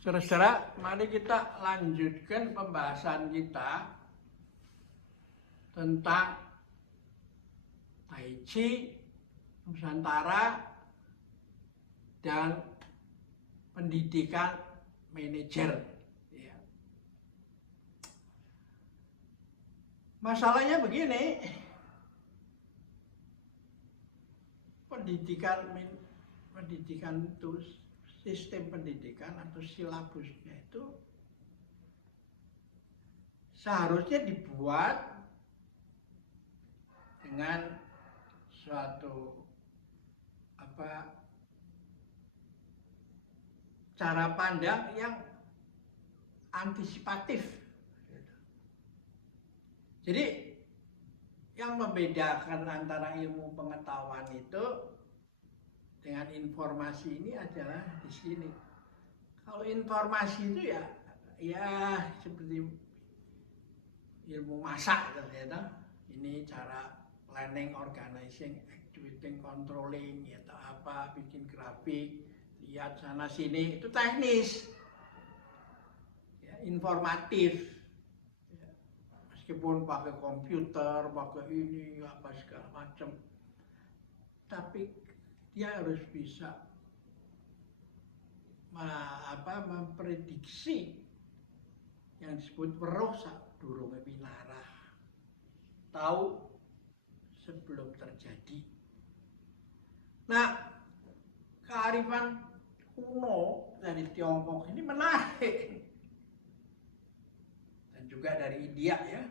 Saudara-saudara, mari kita lanjutkan pembahasan kita tentang Tai Chi, Nusantara, dan pendidikan manajer. Ya. Masalahnya begini, pendidikan itu, sistem pendidikan atau silabusnya itu seharusnya dibuat dengan suatu cara pandang yang antisipatif. Jadi yang membedakan antara ilmu pengetahuan itu dengan informasi ini adalah di sini. Kalau informasi itu ya seperti ilmu masak gitu ya. Ini cara planning, organizing, executing, controlling, atau apa, bikin grafik, lihat sana sini, itu teknis, ya, informatif, ya. Meskipun pakai komputer, pakai ini, apa segala macam, tapi dia harus bisa memprediksi yang disebut werosa durung winarah, tahu sebelum terjadi. Nah, kearifan kuno dari Tiongkok ini menarik, dan juga dari India ya,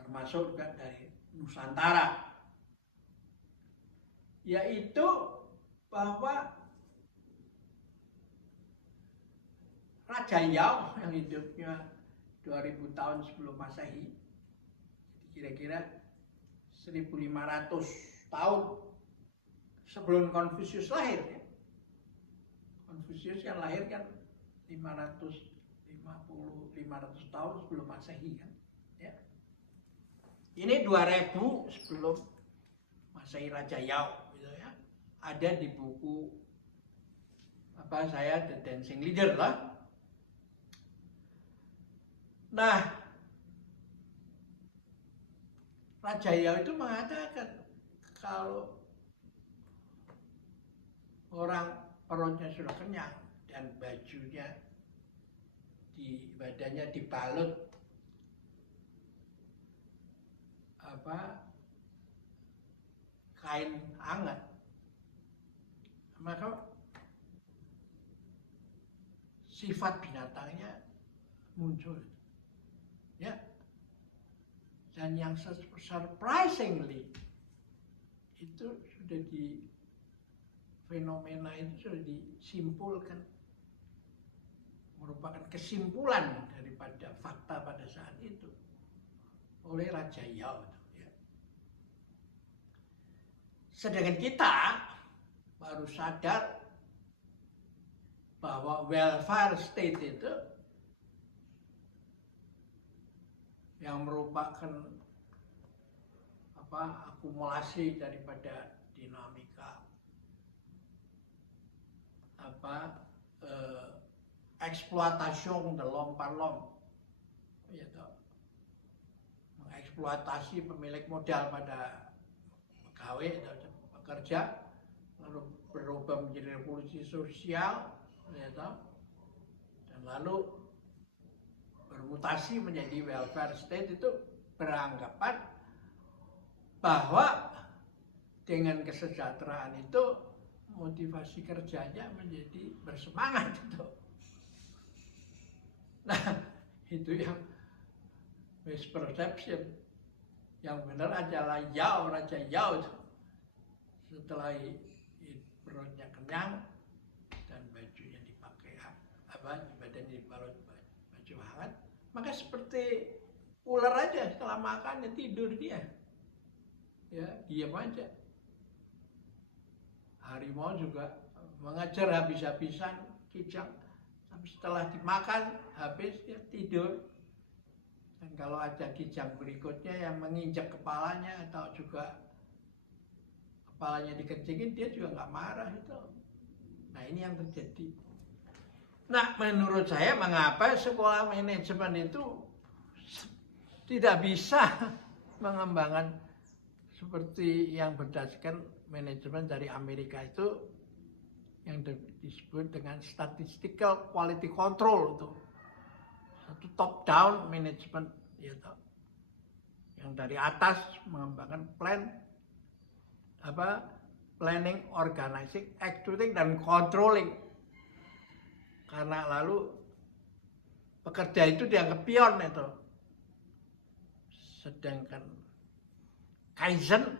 termasuk juga dari Nusantara, yaitu bahwa Raja Yao yang hidupnya 2000 tahun sebelum Masehi, kira-kira 1500 tahun sebelum Konfusius lahir ya. Konfusius yang lahir kan 500 tahun sebelum Masehi kan ya. Ini 2000 sebelum Masehi Raja Yao gitu ya. Ada di buku saya The Dancing Leader lah. Nah, Raja Yao itu mengatakan kalau orang perutnya sudah kenyang dan bajunya di badannya dibalut kain hangat, maka sifat binatangnya muncul ya. Dan yang surprisingly itu sudah fenomena itu sudah disimpulkan, merupakan kesimpulan daripada fakta pada saat itu oleh Raja Yao ya. Sedangkan kita baru sadar bahwa welfare state itu yang merupakan akumulasi daripada dinamika eksploitasi de l'homme par l'homme, yaitu mengeksploitasi pemilik modal pada pegawai atau pekerja, lalu berubah menjadi revolusi sosial, yaitu, dan lalu bermutasi menjadi welfare state. Itu beranggapan bahwa dengan kesejahteraan itu motivasi kerjanya menjadi bersemangat itu. Nah, itu yang misperception. Yang benar adalah Raja Yao itu. Setelah perutnya kenyang dan bajunya dipakai badannya dibalut baju hangat, maka seperti ular aja, setelah makan tidur dia. Ya, diam aja. Harimau juga mengejar habis-habisan kijang, tapi setelah dimakan habis dia tidur. Dan kalau ada kijang berikutnya yang menginjak kepalanya atau juga kepalanya dikencingin, dia juga nggak marah itu. Nah, ini yang terjadi. Nah, menurut saya mengapa sekolah manajemen itu tidak bisa mengembangkan seperti yang berdasarkan manajemen dari Amerika itu yang disebut dengan statistical quality control itu. Satu top down management gitu. Yang dari atas mengembangkan planning, organizing, executing dan controlling. Karena lalu pekerja itu dianggap pion itu. Sedangkan Kaizen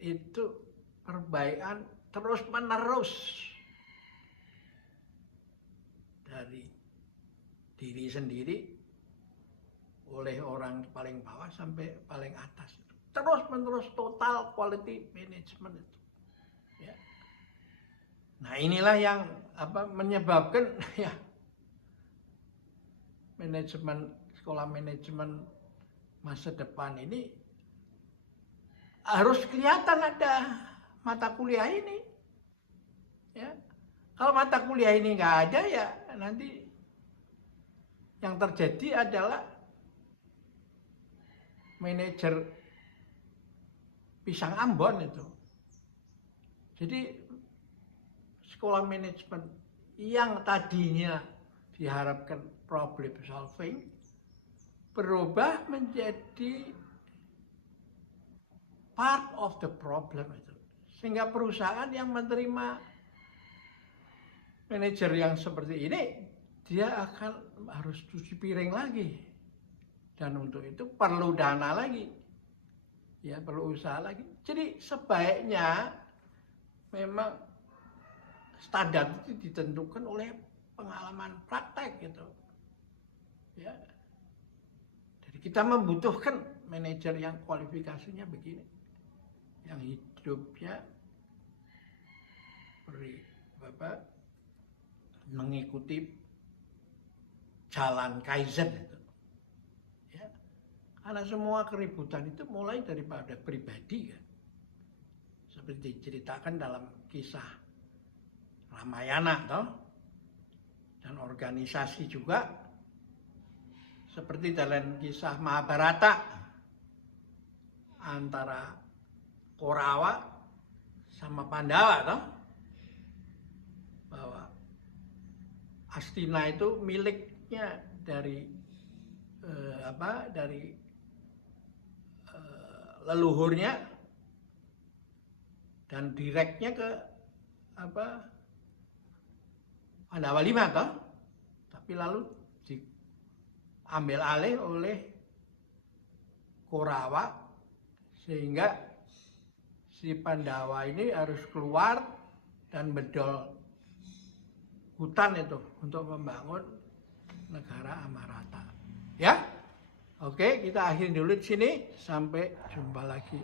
itu perbaikan terus menerus dari diri sendiri oleh orang paling bawah sampai paling atas. Terus menerus total quality management itu. Ya. Nah inilah yang menyebabkan ya sekolah manajemen masa depan ini harus kelihatan ada mata kuliah ini. Ya. Kalau mata kuliah ini nggak ada ya nanti yang terjadi adalah manajer pisang Ambon itu. Jadi sekolah manajemen yang tadinya diharapkan problem solving berubah menjadi part of the problem itu. Sehingga perusahaan yang menerima manajer yang seperti ini dia akan harus cuci piring lagi. Dan untuk itu perlu dana lagi. Ya, perlu usaha lagi. Jadi sebaiknya memang standar itu ditentukan oleh pengalaman praktek gitu. Ya. Jadi kita membutuhkan manajer yang kualifikasinya begini. Yang hidupnya mengikuti jalan Kaizen itu. Ya. Karena semua keributan itu mulai daripada pribadi kan. Seperti diceritakan dalam kisah Ramayana toh. Dan organisasi juga seperti dalam kisah Mahabharata antara Korawa sama Pandawa toh. Bahwa Astina itu miliknya dari leluhurnya dan direknya ke Pandawa 5 toh. Tapi lalu diambil alih oleh Korawa sehingga si Pandawa ini harus keluar dan bedol hutan itu untuk membangun negara Amarata. Ya, oke kita akhiri dulu di sini. Sampai jumpa lagi.